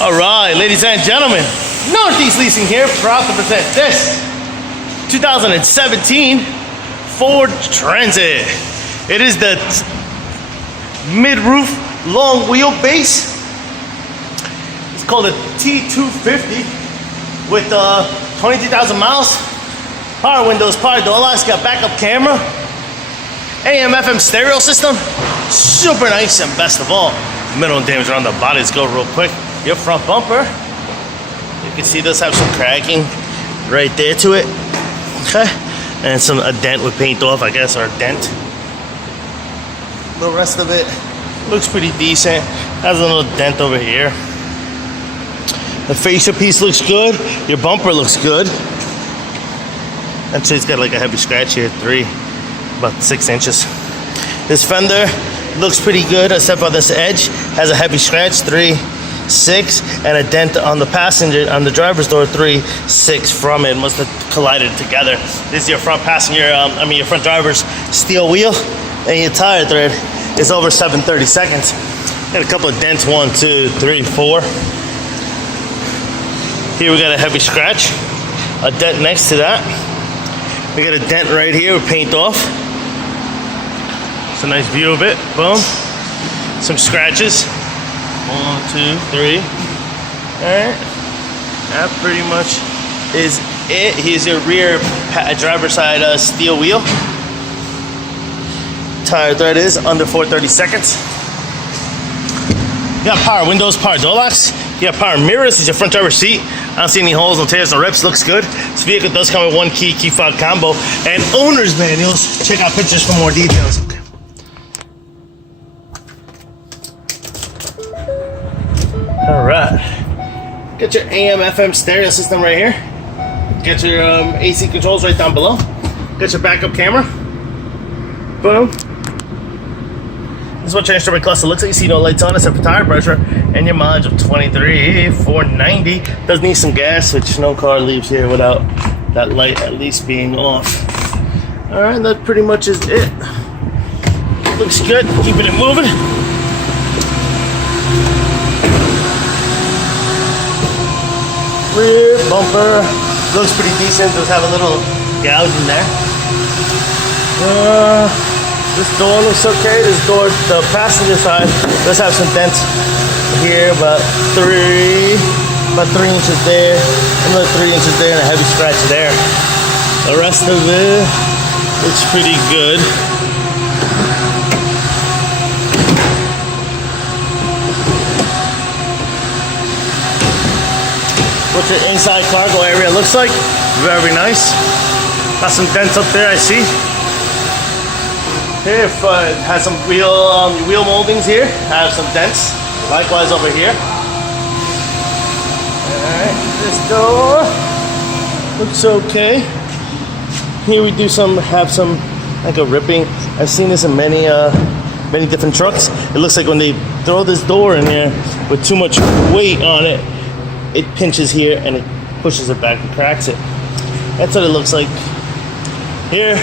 All right, ladies and gentlemen, Northeast Leasing here, proud to present this 2017 Ford Transit. It is the mid-roof long wheelbase. It's called a T-250 with 22,000 miles. Power windows, power door locks, got backup camera, AM/FM stereo system. Super nice, and best of all, minimal damage around the body. Let's go real quick. Your front bumper, you can see does have some cracking right there to it. Okay, and a dent with paint off, I guess, or a dent. The rest of it looks pretty decent. Has a little dent over here. The fascia piece looks good. Your bumper looks good. Actually, it's got like a heavy scratch here, about 6 inches. This fender looks pretty good, except for this edge has a heavy scratch, 3.6, and a dent on the passenger, on the driver's door, 3.6 from it. Must have collided together. This is your front passenger, your front driver's steel wheel, and your tire thread is over 7/32. Got a couple of dents, 1, 2, 3, 4. Here we got a heavy scratch, a dent next to that. We got a dent right here with paint off. It's a nice view of it. Boom. Some scratches. 1, 2, 3. Alright. That pretty much is it. Here's your rear driver's side steel wheel. Tire thread is under 4/32. You got power windows, power door locks. You got power mirrors. This is your front driver's seat. I don't see any holes, no tears, no rips. Looks good. This vehicle does come with 1 key fob combo, and owner's manuals. Check out pictures for more details. All right. Get your AM/FM stereo system right here. Get your AC controls right down below. Get your backup camera. Boom. This is what your instrument cluster looks like. You see no lights on except for tire pressure, and your mileage of 23,490. Does need some gas, which no car leaves here without that light at least being off. All right, that pretty much is it. Looks good. Keeping it moving. Rear bumper looks pretty decent. Does have a little gouge in there. This door looks okay. This door, the passenger side, does have some dents here, about 3 inches there, another 3 inches there, and a heavy scratch there. The rest of it looks pretty good. What your inside cargo area looks like, very nice. Got some dents up there, I see. Here, it has some wheel moldings here. Have some dents. Likewise over here. Alright, this door looks okay. Here we do have some like a ripping. I've seen this in many different trucks. It looks like when they throw this door in here with too much weight on it, it pinches here and it pushes it back and cracks it. That's what it looks like. Here,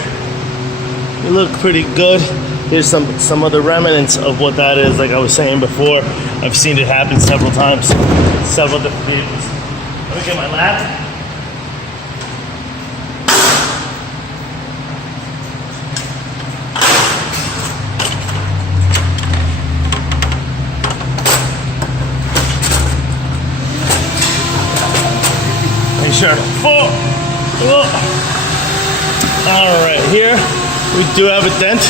you look pretty good. Here's some other remnants of what that is. Like I was saying before, I've seen it happen several times, several different vehicles. Let me get my lap. Make sure. All right, here. We do have a dent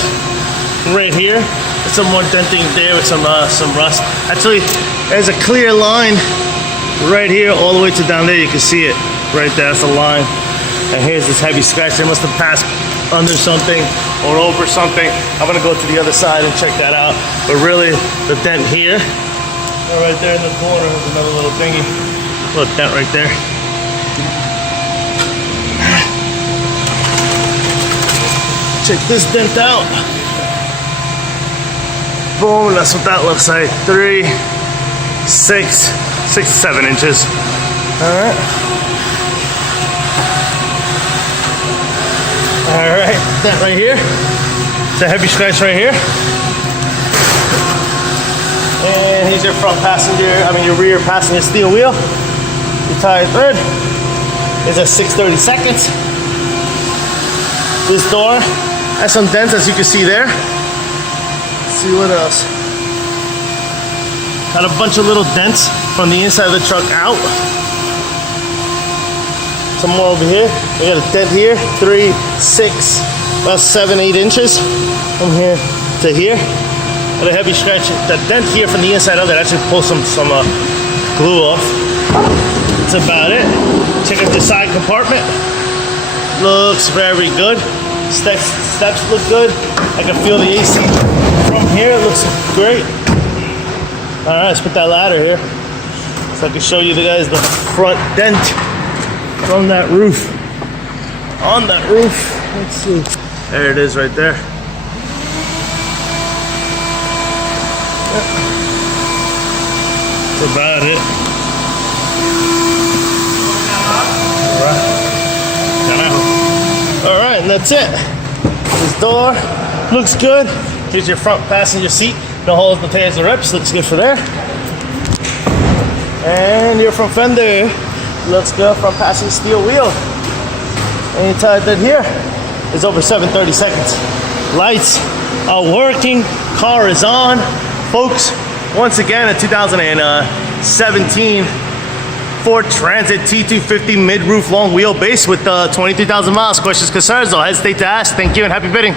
right here. There's some more denting there with some rust. Actually, there's a clear line right here all the way to down there. You can see it right there. That's a line. And here's this heavy scratch. They must have passed under something or over something. I'm gonna go to the other side and check that out. But really, the dent here, right there in the corner, is another little thingy. Little dent right there. Check this dent out. Boom, that's what that looks like. 3, 6 to 7 inches. Alright. Alright, dent right here. It's a heavy scratch right here. And here's your front passenger, your rear passenger steel wheel. Your tire thread is at 630 seconds. This door has some dents, as you can see there. Let's see what else. Got a bunch of little dents from the inside of the truck out. Some more over here. We got a dent here, 3, 6, about 7, 8 inches from here to here. Got a heavy scratch. That dent here from the inside of it actually pulls some glue off. That's about it. Check out the side compartment. Looks very good. Steps look good. I can feel the AC from here. It looks great. All right, let's put that ladder here so I can show you guys the front dent from that roof. On that roof, let's see. There it is right there. That's about it. All right, and that's it. This door looks good. Here's your front passenger seat. No holes, no tears, no rips. Looks good for there. And your front fender looks good. Front passenger steel wheel. And your tire that here is over 730 seconds. Lights are working. Car is on. Folks, once again, a 2017 Ford Transit T-250 mid-roof long wheelbase with 23,000 miles. Questions, concerns, don't hesitate to ask. Thank you and happy bidding.